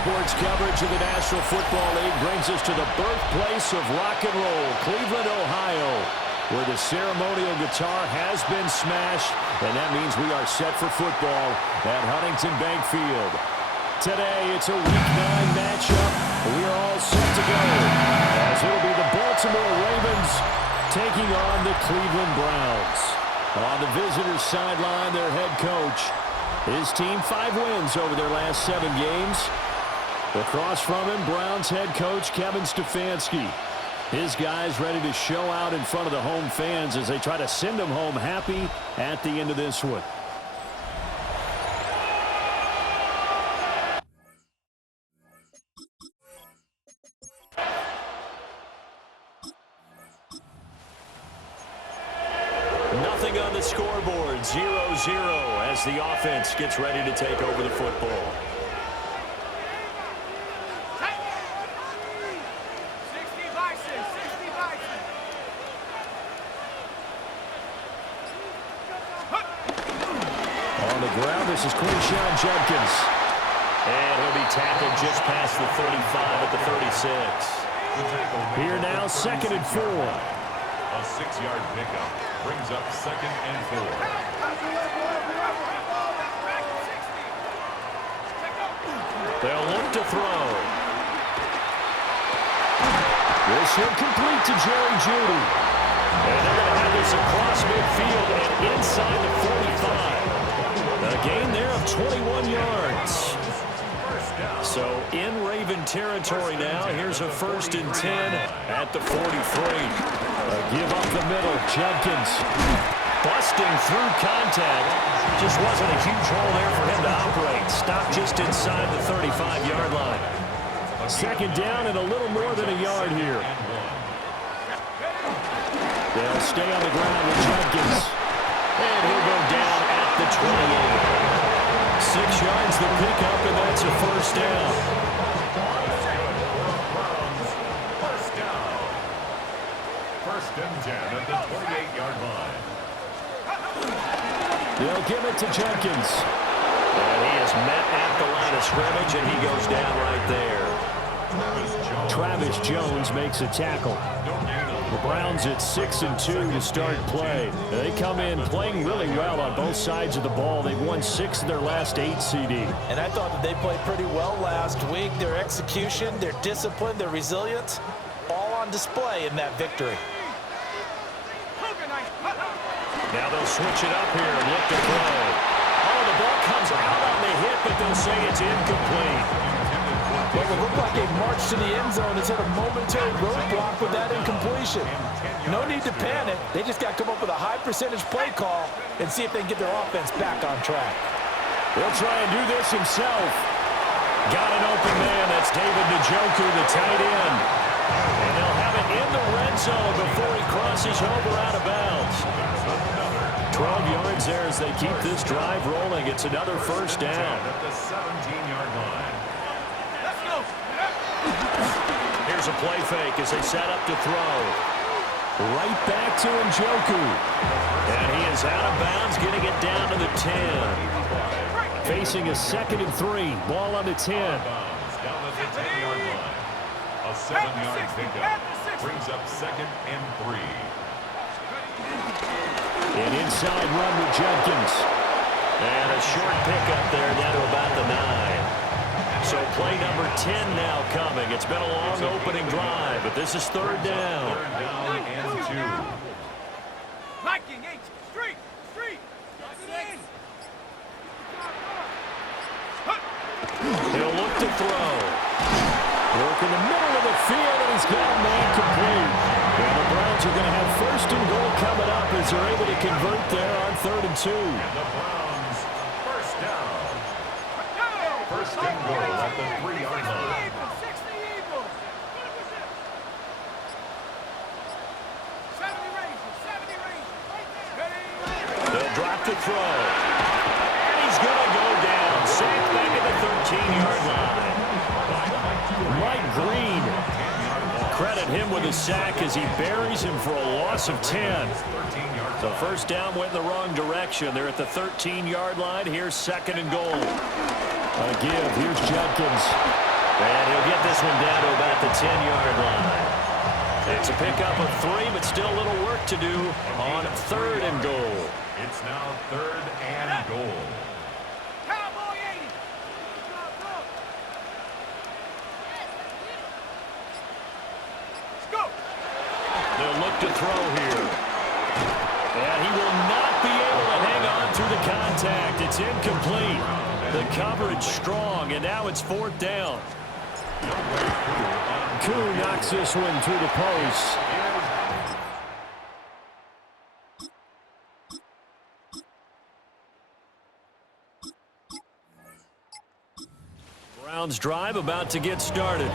sports coverage of the National Football League brings us to the birthplace of rock and roll, Cleveland, Ohio, where the ceremonial guitar has been smashed, and that means we are set for football at Huntington Bank Field. Today, it's a Week 9 matchup. We are all set to go, as it'll be the Baltimore Ravens taking on the Cleveland Browns. On the visitors' sideline, their head coach. His team 5 wins over their last 7 games. Across from him, Browns head coach Kevin Stefanski. His guys ready to show out in front of the home fans as they try to send them home happy at the end of this one. Nothing on the scoreboard, 0-0 as the offense gets ready to take over the football. On the ground, this is Quinshon Judkins. And he'll be tackled just past the 35 at the 36. Here now, 2nd and 4. A 6-yard pickup brings up 2nd and 4. They'll look to throw. This one complete to Jerry Jeudy. And they're going to have this across midfield and inside the 45. A gain there of 21 yards. So in Raven territory now. Here's a 1st and 10 at the 43. Give up the middle. Judkins busting through contact. Just wasn't a huge hole there for him to operate. Stopped just inside the 35-yard line. 2nd down and a little more than a yard here. They'll stay on the ground with Judkins. And he'll go down at the 28. 6 yards the pickup, and that's a 1st down. First and 10 at the 28-yard line. They'll give it to Judkins. And he is met at the line of scrimmage, and he goes down right there. Travis Jones makes a tackle. The Browns at 6 and 2 to start play. They come in playing really well on both sides of the ball. They've won 6 of their last 8 CD. And I thought that they played pretty well last week. Their execution, their discipline, their resilience, all on display in that victory. Now they'll switch it up here and look to throw. Oh, the ball comes out on the hit, but they'll say it's incomplete. Well, it looked like a march to the end zone has hit a momentary roadblock with that incompletion. No need to panic. They just got to come up with a high percentage play call and see if they can get their offense back on track. He'll try and do this himself. Got an open man. That's David Njoku, the tight end. And they'll have it in the red zone before he crosses over out of bounds. 12 yards there as they keep this drive rolling. It's another 1st down. At the 17-yard line. Here's a play fake as they set up to throw. Right back to Njoku. And he is out of bounds, getting it down to the 10. Facing a 2nd and 3. Ball on the 10. Down at the 10-yard line. A 7-yard pickup brings up 2nd and 3. An inside run with Judkins. And a short pickup there down to about the 9. So play number 10 now coming. It's been a long opening drive, but this is 3rd down. 3rd down and 2. Viking 8, street. He'll look to throw. Work in the middle of the field, and he's got a man complete. And the Browns are going to have 1st and goal coming up as they're able to convert there on 3rd and 2. And the Browns, 1st down. 1st and goal at the 3-yard line. They'll drop to throw. And he's going to go down. Sacked back at the 13-yard line. Mike Green. Credit him with a sack as he buries him for a loss of 10. So 1st down went in the wrong direction. They're at the 13-yard line. Here's 2nd and goal. A give. Here's Judkins. And he'll get this one down to about the 10-yard line. It's a pickup of 3, but still a little work to do on 3rd and goal. It's now 3rd and goal. Cowboy 80. Let's go. They'll look to throw here. And he will not be able to hang on through the contact. It's incomplete. The coverage strong, and now it's 4th down. Koo knocks this one through the post. Browns drive about to get started.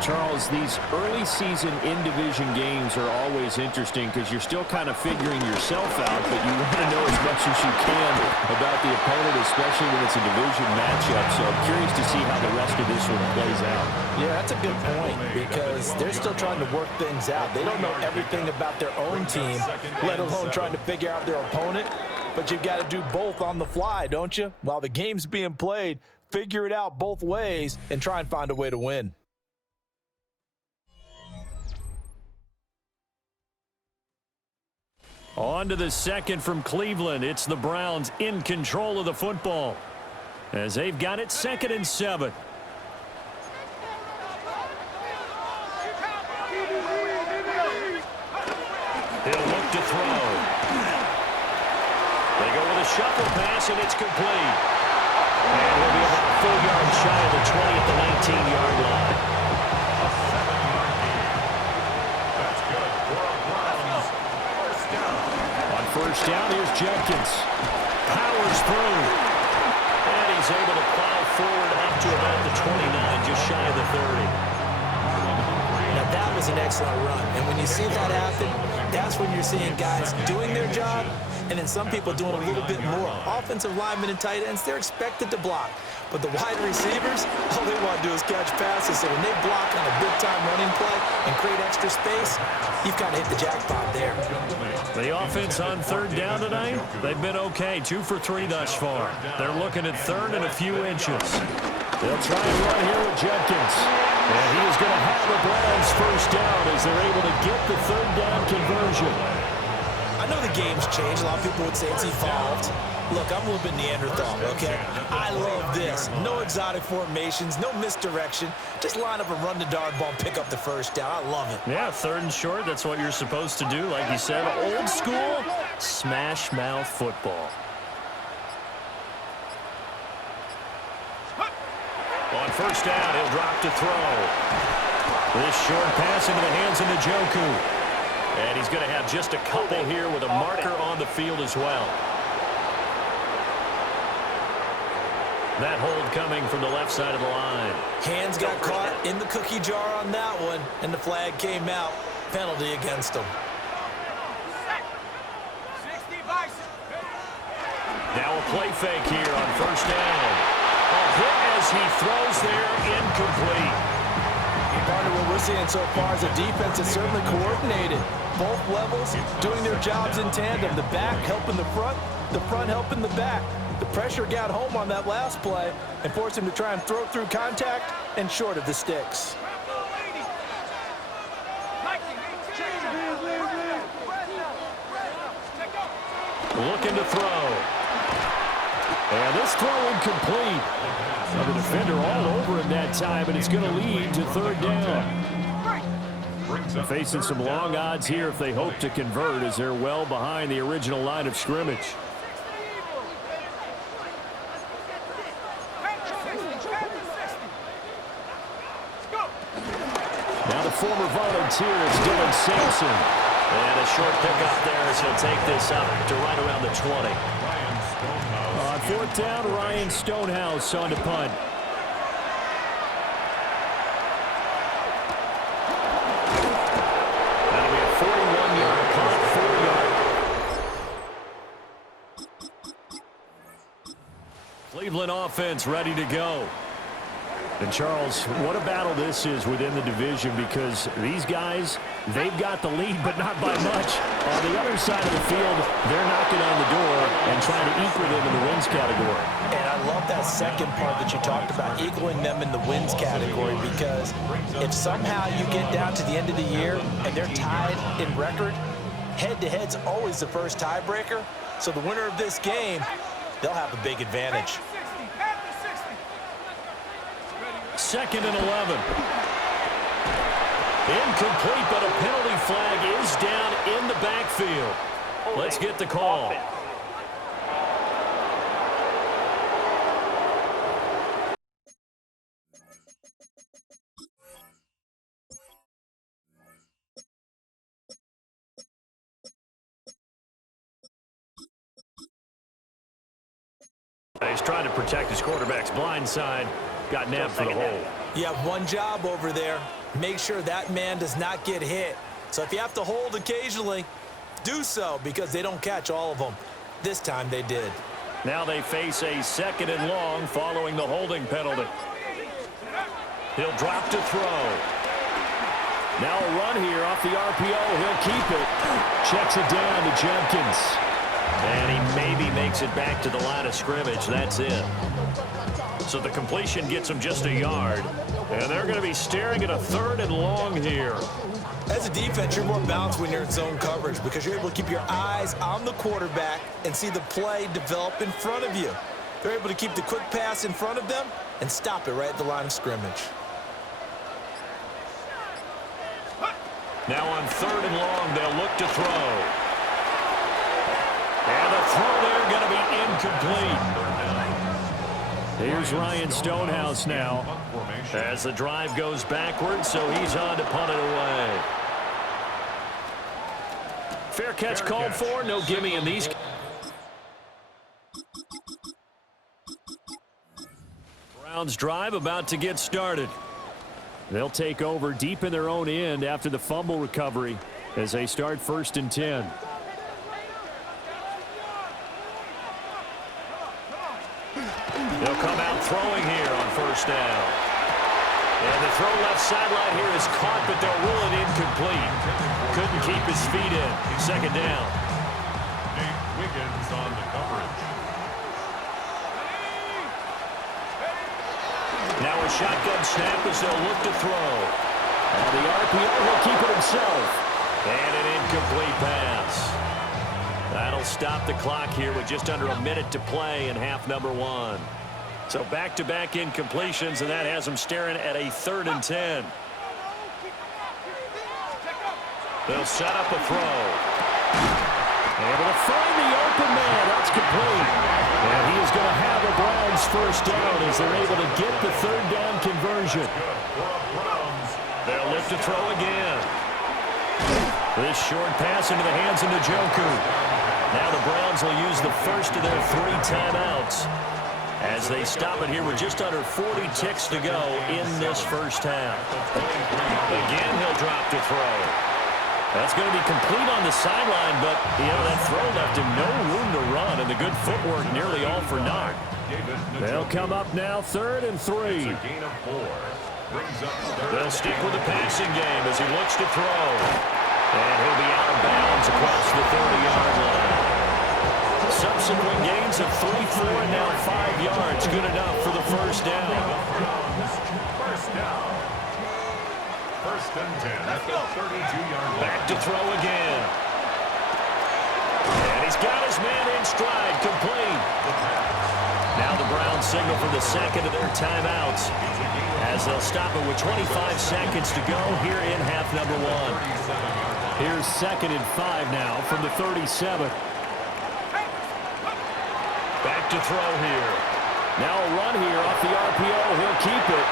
Charles, these early season in-division games are always interesting because you're still kind of figuring yourself out, but you want to know as much as you can about the opponent, especially when it's a division matchup. So I'm curious to see how the rest of this one plays out. Yeah, that's a good point because they're still trying to work things out. They don't know everything about their own team, let alone trying to figure out their opponent. But you've got to do both on the fly, don't you? While the game's being played, figure it out both ways and try and find a way to win. On to the second from Cleveland. It's the Browns in control of the football as they've got it 2nd and 7. He'll look to throw. They go with a shuffle pass, and it's complete. And we'll be about a full yard shy of the 20 at the 19-yard line. A 7-yard gain. That's good for a Browns first down. On first down, here's Jenkins. Powers through. And he's able to plow forward up to about the 29, just shy of the 30. Now, that was an excellent run. And when you see that happen, that's when you're seeing guys doing their job and then some people doing a little bit more. Offensive linemen and tight ends, they're expected to block. But the wide receivers, all they want to do is catch passes. So when they block on a big-time running play and create extra space, you've got to hit the jackpot there. The offense on 3rd down tonight, they've been okay. 2 for 3 thus far. They're looking at 3rd and a few inches. They'll try and run here with Jenkins. And he is going to have the Browns first down as they're able to get the 3rd down conversion. I know the game's changed. A lot of people would say it's evolved. Look, I'm a little bit Neanderthal, okay? I love this. No exotic formations, no misdirection. Just line up and run the dart ball and pick up the first down. I love it. Yeah, 3rd and short, that's what you're supposed to do. Like you said, old school, smash mouth football. On first down, he'll drop to throw. This short pass into the hands of Njoku. And he's going to have just a couple here with a marker on the field as well. That hold coming from the left side of the line. Hands got caught in the cookie jar on that one, and the flag came out. Penalty against him. Now a play fake here on first down. A hit as he throws there, incomplete. Part of what we're seeing so far is a defense that's certainly coordinated. Both levels doing their jobs in tandem. The back helping the front helping the back. The pressure got home on that last play and forced him to try and throw through contact and short of the sticks. Looking to throw. And this throw incomplete. Now the defender all over him that time, and it's going to lead to 3rd down. They're facing some long odds here if they hope to convert, as they're well behind the original line of scrimmage. Now the former volunteer is Dylan Sampson. And a short pickup there as he'll take this up to right around the 20. On 4th down, Ryan Stonehouse on to punt. That'll be a 41-yard punt, 4 yard. Cleveland offense ready to go. And, Charles, what a battle this is within the division, because these guys, they've got the lead, but not by much. On the other side of the field, they're knocking on the door and trying to equal them in the wins category. And I love that second part that you talked about, equaling them in the wins category, because if somehow you get down to the end of the year and they're tied in record, head-to-head's always the first tiebreaker. So the winner of this game, they'll have a big advantage. 2nd and 11. Incomplete, but a penalty flag is down in the backfield. Let's get the call. He's trying to protect his quarterback's blind side. Got nabbed for the hold. You have one job over there. Make sure that man does not get hit. So if you have to hold occasionally, do so, because they don't catch all of them. This time they did. Now they face a 2nd and long following the holding penalty. He'll drop to throw. Now a run here off the RPO. He'll keep it. Checks it down to Jenkins. And he maybe makes it back to the line of scrimmage. That's it. So the completion gets him just a yard. And they're going to be staring at a 3rd and long here. As a defense, you're more balanced when you're in zone coverage, because you're able to keep your eyes on the quarterback and see the play develop in front of you. They're able to keep the quick pass in front of them and stop it right at the line of scrimmage. Now on 3rd and long, they'll look to throw. And the throw there going to be incomplete. Here's Ryan Stonehouse now as the drive goes backwards, so he's on to punt it away. Fair catch called for. No gimme in these. Browns drive about to get started. They'll take over deep in their own end after the fumble recovery as they start 1st and 10. They'll come out throwing here on 1st down. And the throw left sideline here is caught, but they'll rule it incomplete. Couldn't keep his feet in. 2nd down. Nate Wiggins on the coverage. Now a shotgun snap as they'll look to throw. On the RPO, he'll keep it himself. And an incomplete pass. That'll stop the clock here with just under a minute to play in half number 1. So back-to-back incompletions, and that has them staring at a 3rd and 10. They'll set up a throw. Able to find the open man. That's complete. And he is going to have the Browns 1st down as they're able to get the 3rd down conversion. They'll look to throw again. This short pass into the hands of Njoku. Now the Browns will use the first of their 3 timeouts as they stop it here with just under 40 ticks to go in this 1st half. Again, he'll drop to throw. That's going to be complete on the sideline, but, that throw left him no room to run, and the good footwork nearly all for naught. They'll come up now 3rd and 3. They'll stick with the passing game as he looks to throw. And he'll be out of bounds across the 30-yard line. Subsequent gains of 3, 4, and now 5 yards. Good enough for the 1st down. 1st and 10 at the 32-yard line. Back to throw again. And he's got his man in stride, complete. Now the Browns signal for the 2nd of their timeouts as they'll stop it with 25 seconds to go here in half number 1. Here's 2nd and 5 now from the 37. Back to throw here. Now a run here off the RPO. He'll keep it.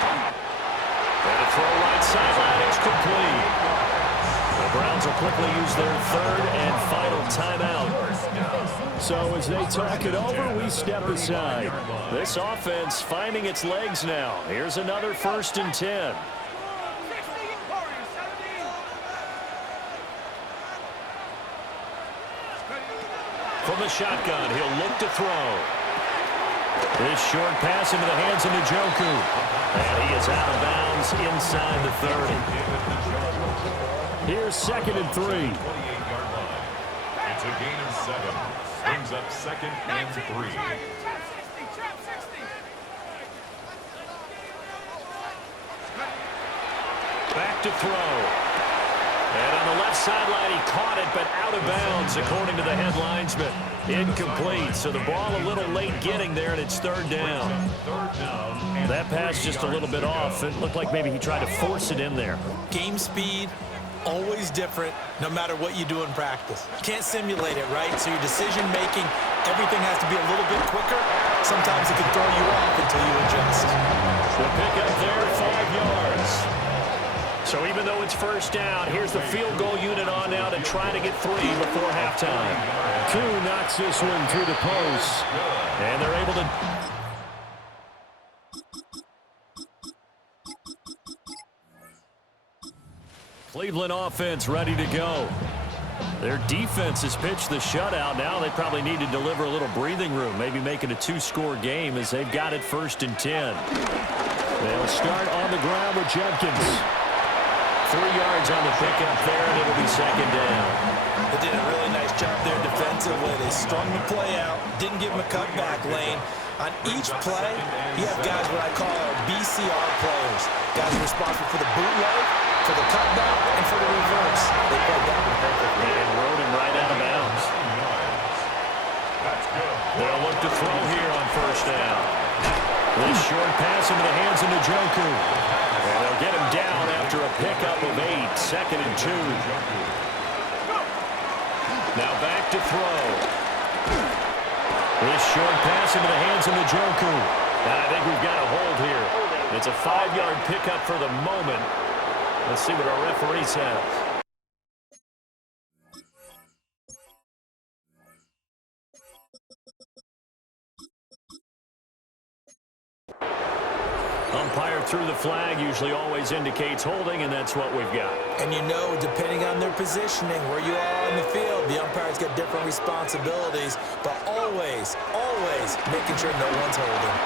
And a throw right sideline is complete. The Browns will quickly use their 3rd and final timeout. So as they talk it over, we step aside. This offense finding its legs now. Here's another 1st and 10. From the shotgun, he'll look to throw. This short pass into the hands of Njoku. And he is out of bounds inside the 30. Here's 2nd and 3. 28-yard line. It's a gain of 7. Brings up 2nd and 3. Back to throw. And on the left sideline, he caught it, but out of bounds, according to the head linesman. Incomplete, so the ball a little late getting there, and it's 3rd down. That pass just a little bit off. It looked like maybe he tried to force it in there. Game speed, always different, no matter what you do in practice. Can't simulate it, right? So your decision-making, everything has to be a little bit quicker. Sometimes it can throw you off until you adjust. The pickup there, 5 yards. So even though it's 1st down, here's the field goal unit on now to try to get 3 before halftime. Koo knocks this one through the post, and they're able to... Cleveland offense ready to go. Their defense has pitched the shutout. Now they probably need to deliver a little breathing room, maybe make it a 2-score game as they've got it 1st and 10. They'll start on the ground with Jenkins. 3 yards on the pickup there, and it'll be 2nd down. They did a really nice job there defensively. They strung the play out, didn't give him a cutback lane. On each play, you have guys what I call our BCR players. Guys responsible for the bootleg, for the cutback, and for the reverse. They played that one perfectly. And rode him right out of bounds. They'll look to throw here on 1st down. This short pass into the hands of Njoku. And they'll get him down after a pickup of 8, 2nd and 2. Now back to throw. This short pass into the hands of Njoku. And I think we've got a hold here. It's a 5-yard pickup for the moment. Let's see what our referees have. Umpire through the flag usually always indicates holding, and that's what we've got. And you know, depending on their positioning, where you are on the field, the umpire's got different responsibilities, but always, always making sure no one's holding.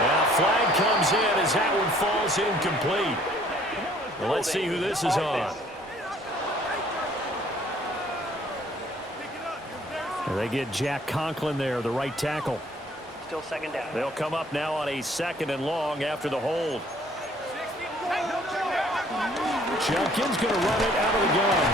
Well, flag comes in as that one falls incomplete. Well, let's see who this is on. And they get Jack Conklin there, the right tackle. Still 2nd down. They'll come up now on a 2nd and long after the hold. Jenkins going to run it out of the gun.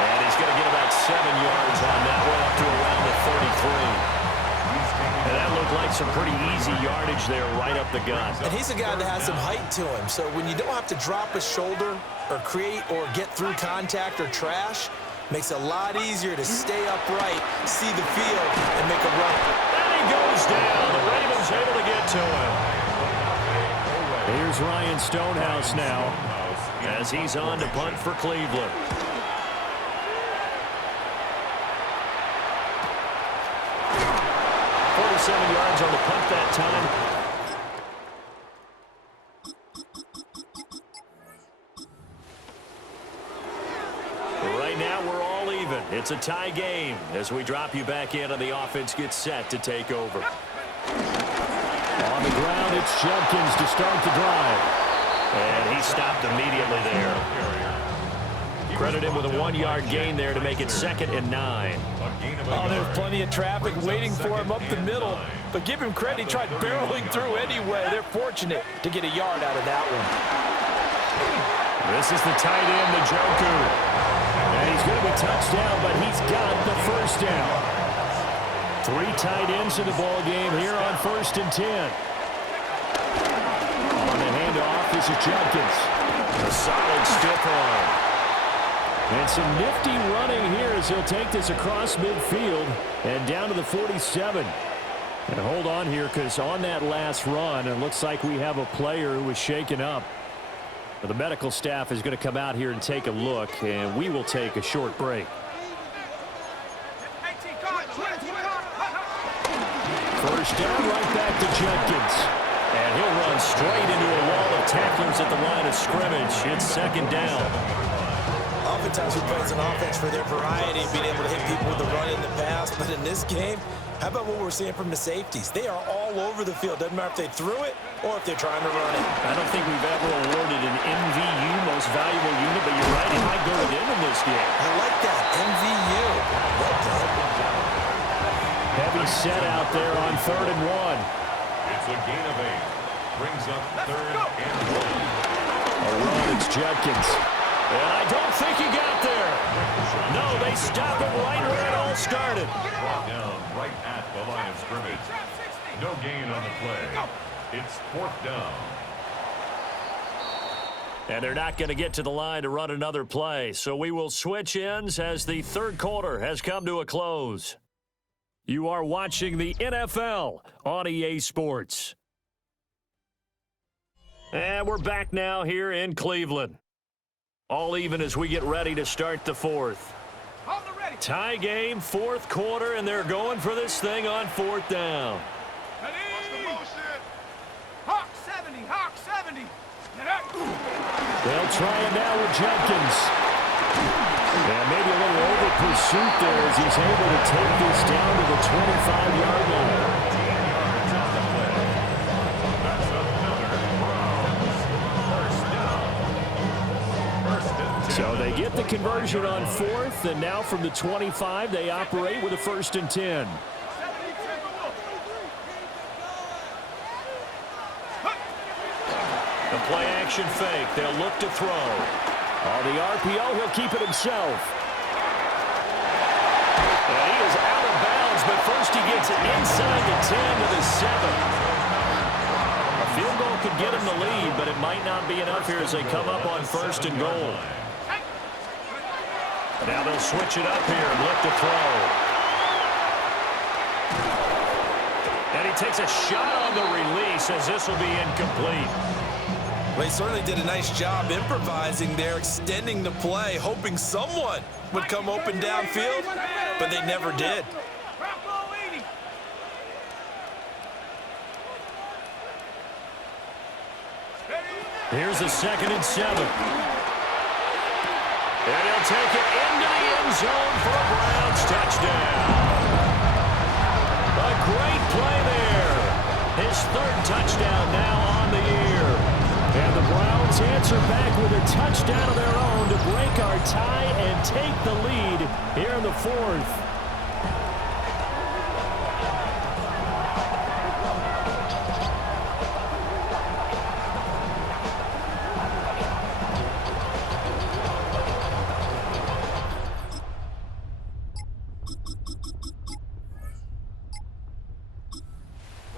And he's going to get about 7 yards on that one up to around the 33. And that looked like some pretty easy yardage there right up the gut. And he's a guy that has some height to him, so when you don't have to drop a shoulder or create or get through contact or trash, makes it a lot easier to stay upright, see the field, and make a run. Goes down. The Ravens able to get to him. Here's Ryan Stonehouse now as he's on to punt for Cleveland. .47 yards on the punt that time. Right now we're all even. It's a tie game as we drop you back in and the offense gets set to take over. On the ground, it's Jenkins to start the drive. And he stopped immediately there. Credit him with a 1-yard gain there to make it 2nd and 9. Oh, there's plenty of traffic waiting for him up the middle. But give him credit, he tried barreling through anyway. They're fortunate to get a yard out of that one. This is the tight end, Njoku. And he's going to be touched down, but he's got the 1st down. 3 tight ends in the ball game here on 1st and 10. On the handoff, this is Jenkins. A solid stiff arm. And some nifty running here as he'll take this across midfield and down to the 47. And hold on here because on that last run, it looks like we have a player who was shaken up. The medical staff is going to come out here and take a look, and we will take a short break. First down, right back to Jenkins. And he'll run straight into a wall of tacklers at the line of scrimmage. It's 2nd down. Oftentimes we play as an offense for their variety, being able to hit people with the run in the pass. But in this game, How about what we're seeing from the safeties? They are all over the field. Doesn't matter if they threw it or if they're trying to run it. I don't think we've ever awarded an MVU, most valuable unit, but you're right, he might go to them in this game. I like that, MVU. Well done. Heavy set out there on 3rd and 1. It's a gain of 8. Brings up 3rd and 1. A run, it's Judkins. And I don't think he got there. No, they stop it right where it all started. Brought down right at the line of scrimmage. No gain on the play. It's 4th down. And they're not going to get to the line to run another play. So we will switch ends as the 3rd quarter has come to a close. You are watching the NFL on EA Sports. And we're back now here in Cleveland. All even as we get ready to start the 4th. Tie game, 4th quarter, and they're going for this thing on 4th down. Hawk 70, Hawk 70. They'll try it now with Jenkins. And maybe a little over pursuit there as he's able to take this down to the 25-yard line. So they get the conversion on 4th, and now from the 25, they operate with a 1st and 10. The play action fake. They'll look to throw. On the RPO, he'll keep it himself. And he is out of bounds, but first he gets it inside the 10 to the 7. A field goal could get him the lead, but it might not be enough here as they come up on 1st and goal. Now they'll switch it up here and look to throw. And he takes a shot on the release as this will be incomplete. They certainly did a nice job improvising there, extending the play, hoping someone would come open downfield, but they never did. Here's a 2nd and 7. And he'll take it into the end zone for a Browns touchdown. A great play there. His 3rd touchdown now on the year. And the Browns answer back with a touchdown of their own to break our tie and take the lead here in the 4th.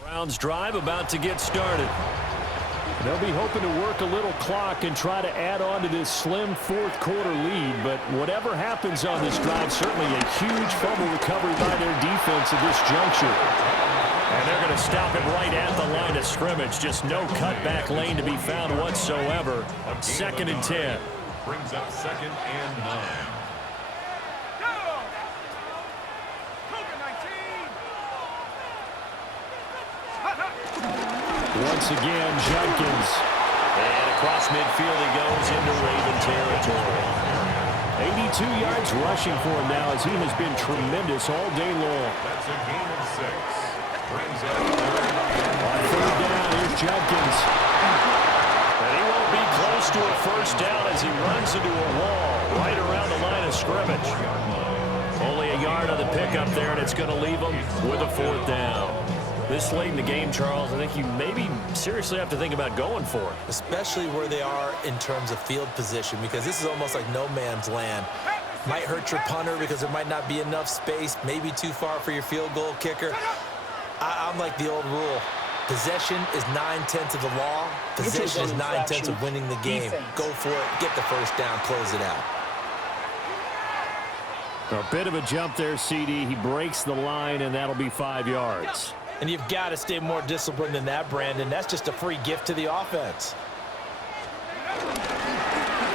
Browns drive about to get started. They'll be hoping to work a little clock and try to add on to this slim 4th quarter lead, but whatever happens on this drive, certainly a huge fumble recovery by their defense at this juncture. And they're going to stop it right at the line of scrimmage. Just no cutback lane to be found whatsoever. 2nd and 10. Brings up 2nd and 9. Once again, Judkins. And across midfield he goes into Raven territory. 82 yards rushing for him now as he has been tremendous all day long. That's a gain of 6. Brings up 3rd. On 3rd down, here's Judkins. And he won't be close to a 1st down as he runs into a wall right around the line of scrimmage. Only a yard on the pickup there, and it's going to leave him with a 4th down. This late in the game, Charles, I think you maybe seriously have to think about going for it. Especially where they are in terms of field position, because this is almost like no man's land. Might hurt your punter because there might not be enough space, maybe too far for your field goal kicker. I'm like the old rule. Possession is 9/10 of the law. Possession is 9/10 of winning the game. Go for it, get the 1st down, close it out. A bit of a jump there, CD. He breaks the line, and that'll be 5 yards. And you've got to stay more disciplined than that, Brandon. That's just a free gift to the offense.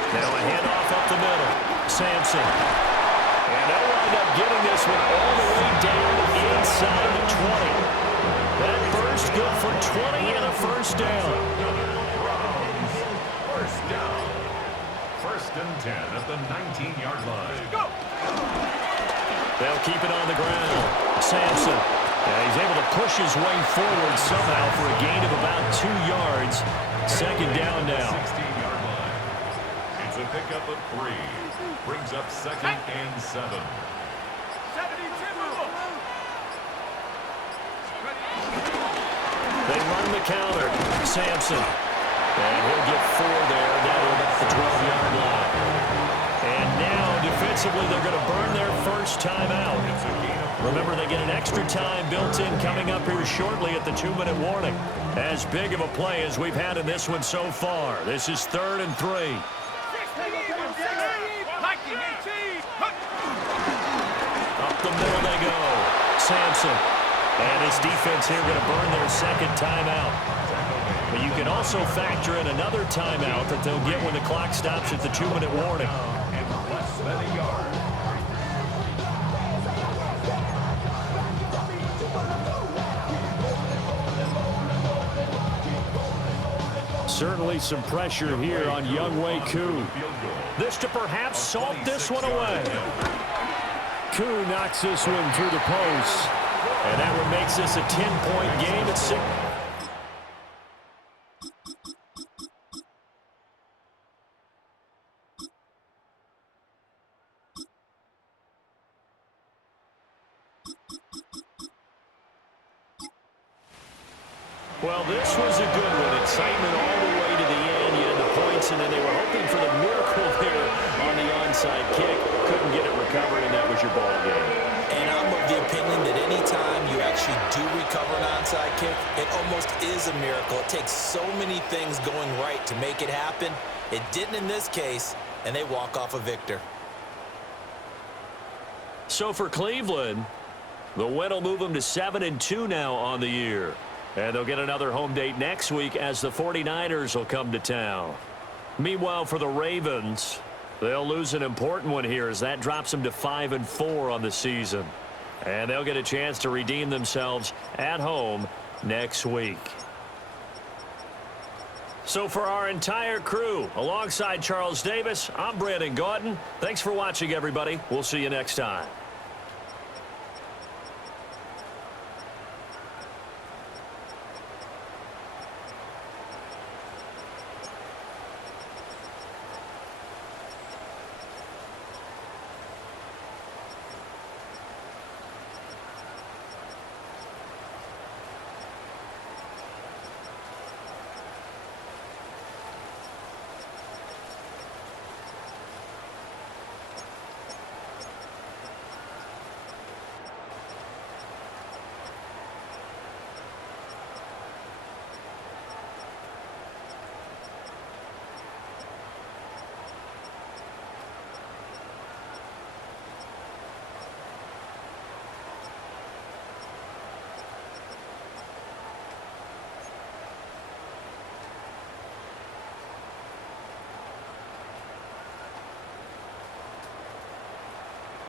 Now a handoff up the middle. Sampson. And they'll wind up getting this one all the way down inside the 20. That burst good for 20 and a 1st down. 1st down. 1st and 10 at the 19-yard line. They'll keep it on the ground. Sampson. He's able to push his way forward somehow for a gain of about 2 yards. Second down now. 16-yard line. It's a pickup of 3. Brings up second and 7. 72. They run the counter. Sampson. And he'll get 4 there down to about the 12-yard line. And now, defensively, they're going to burn their first timeout. Remember, they get an extra time built in coming up here shortly at the 2-minute warning. As big of a play as we've had in this one so far. This is 3rd and 3. Up the middle they go. Sampson. And his defense here going to burn their second timeout. But you can also factor in another timeout that they'll get when the clock stops at the 2-minute warning. And less than a yard. Certainly some pressure here on Younghoe Koo. This to perhaps salt this one away. Koo knocks this one through the post. And that one makes this a 10-point game at 6. Well, this was a good one. Excitement all the way to the end. You had the points, and then they were hoping for the miracle there on the onside kick. Couldn't get it recovered, and that was your ball game. And I'm of the opinion that any time you actually do recover an onside kick, it almost is a miracle. It takes so many things going right to make it happen. It didn't in this case, and they walk off a victor. So for Cleveland, the win will move them to 7-2 now on the year. And they'll get another home date next week as the 49ers will come to town. Meanwhile, for the Ravens, they'll lose an important one here as that drops them to 5-4 on the season. And they'll get a chance to redeem themselves at home next week. So for our entire crew, alongside Charles Davis, I'm Brandon Gaudin. Thanks for watching, everybody. We'll see you next time.